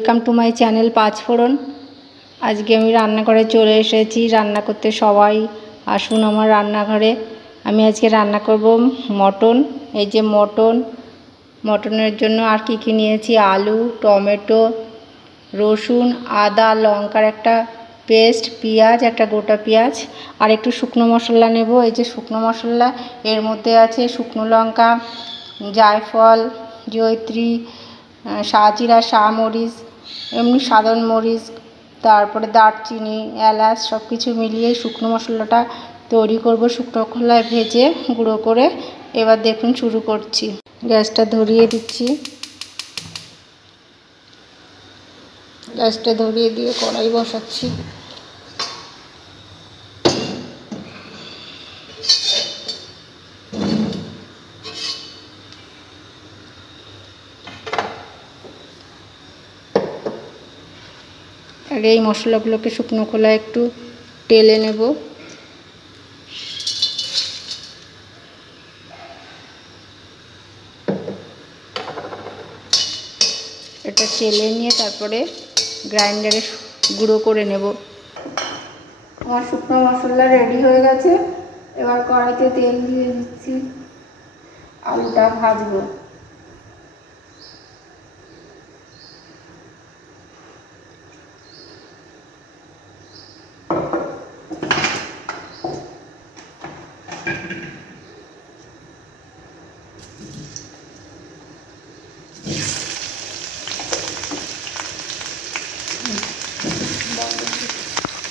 Welcome to my channel পাঁচফোড়ন। আজকে আমি রান্নাঘরে চলে এসেছি। রান্না করতে সবাই আসুন আমার রান্নাঘরে। আমি আজকে রান্না করব মটন। এই যে মটনের জন্য আর কি নিয়েছি: আলু, টমেটো, রসুন, আদা, লঙ্কার একটা পেস্ট, পেঁয়াজ, একটা গোটা পেঁয়াজ, আর একটু শুকনো মশলা নেব। এই যে শুকনো মশলা, এর মধ্যে আছে শুকনো লঙ্কা, জায়ফল, জয়িত্রী, সাজিরা, মরিচ, এমনি সাধারণ মরিচ, তারপরে দারচিনি, এলাচ, সব কিছু মিলিয়ে শুকনো মশলাটা তৈরি করব। শুকনো খোলায় ভেজে গুঁড়ো করে এবার দেখুন শুরু করছি। গ্যাসটা ধরিয়ে দিচ্ছি। গ্যাসটা ধরিয়ে দিয়ে কড়াই বসাচ্ছি। আর এই মশলাগুলোকে শুকনো খোলায় একটু টেলে নেব। এটা টেলে নিয়ে তারপরে গ্রাইন্ডারে গুঁড়ো করে নেব। আমার শুকনো মশলা রেডি হয়ে গেছে। এবার কড়াইতে তেল দিয়ে দিচ্ছি। আলুটা ভাজবো।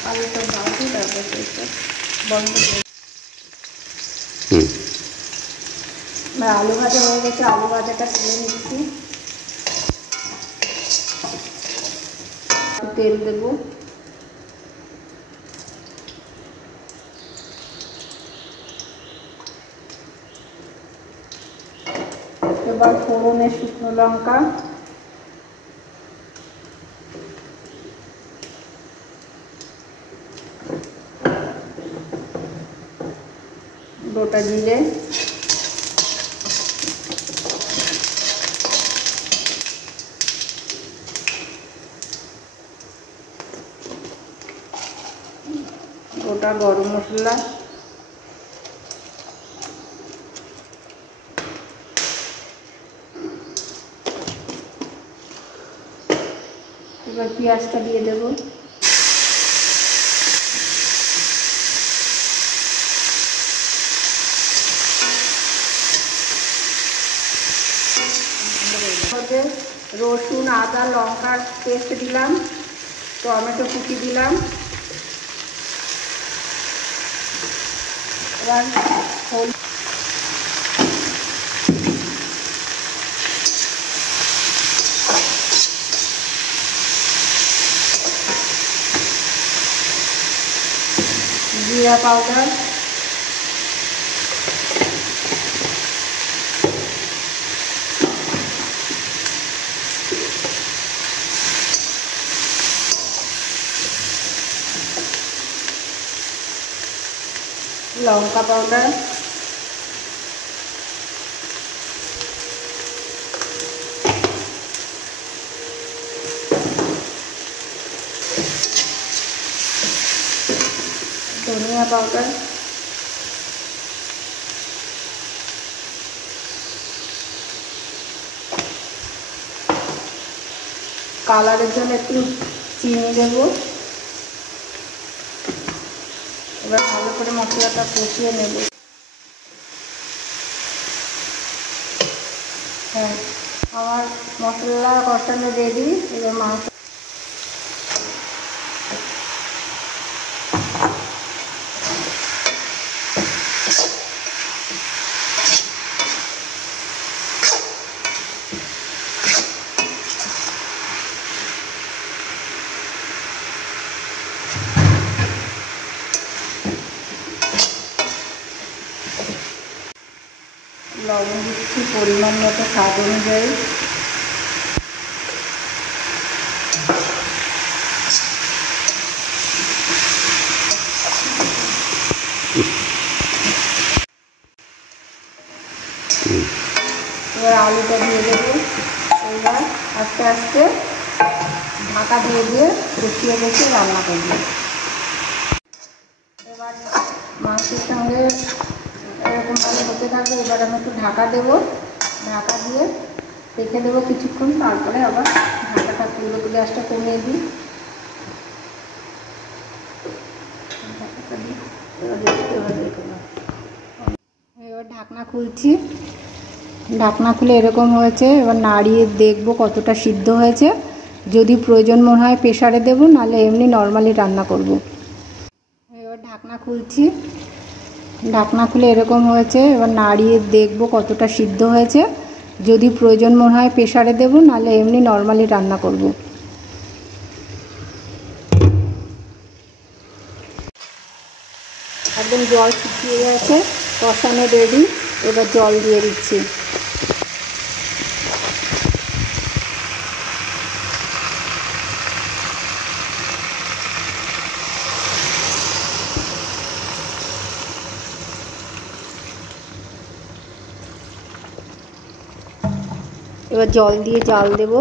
আলুটা ভাজি, তারপর বন্ধ করে আলু ভাজা হয়ে গেছে। আলু ভাজাটা তুলে নিচ্ছি। তেল দেব। এবার ফোড়নে শুকনো লঙ্কা, গোটা জিরে, গোটা গরম মশলা, এবার পেঁয়াজটা দিয়ে দেব। রসুন, আদা, লঙ্কার পেস্ট দিলাম, টমেটো কুচি দিলাম। এবার জিরা পাউডার, লঙ্কা পাউডার, ধনিয়া পাউডার, কালারের জন্য একটু চিনি দেব। এবার ভালো করে মশলাটা কষিয়ে নেব। হ্যাঁ, আমার মশলা কষানো রেডি। এবার মাংস লবণ দিচ্ছি পরিমাণ মতো, স্বাদ অনুযায়ী। এবার আলুটা দিয়ে দেবো। এবার আস্তে আস্তে ঢাকা দিয়ে দিয়ে বসিয়ে বসিয়ে রান্না করব। এবার মাংসের সঙ্গে এরকমভাবে হতে থাকবে। এবার আমি একটু ঢাকা দেবো, ঢাকা দিয়ে রেখে দেবো কিছুক্ষণ, তারপরে আবার ঢাকাটা তুলে গ্যাসটা কমিয়ে দিই। এবার ঢাকনা খুলছি, ঢাকনা খুলে এরকম হয়েছে। এবার নাড়িয়ে দেখবো কতটা সিদ্ধ হয়েছে। যদি প্রয়োজন মনে হয় প্রেসারে দেবো, নাহলে এমনি নর্মালি রান্না করব। এবার ঢাকনা খুলছি, ঢাকনা খুলে এরকম হয়েছে। এবার নাড়িয়ে দেখবো কতটা সিদ্ধ হয়েছে। যদি প্রয়োজন মনে হয় প্রেসারে দেবো, নাহলে এমনি নর্মালি রান্না করব। একদম জল শুকিয়ে গেছে, কষানো রেডি। এবার জল দিয়ে দিচ্ছি। এবার জল দিয়ে জাল দেব।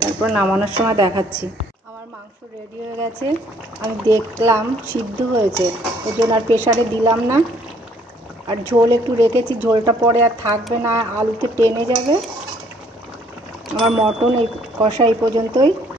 তারপর নামানোর সময় দেখাচ্ছি। আমার মাংস রেডি হয়ে গেছে, আমি দেখলাম সিদ্ধ হয়েছে, ওই জন্য আর প্রেসারে দিলাম না। আর ঝোল একটু রেখেছি, ঝোলটা পরে আর থাকবে না, আলুতে টেনে যাবে। আমার মটন এই কষা এই পর্যন্তই।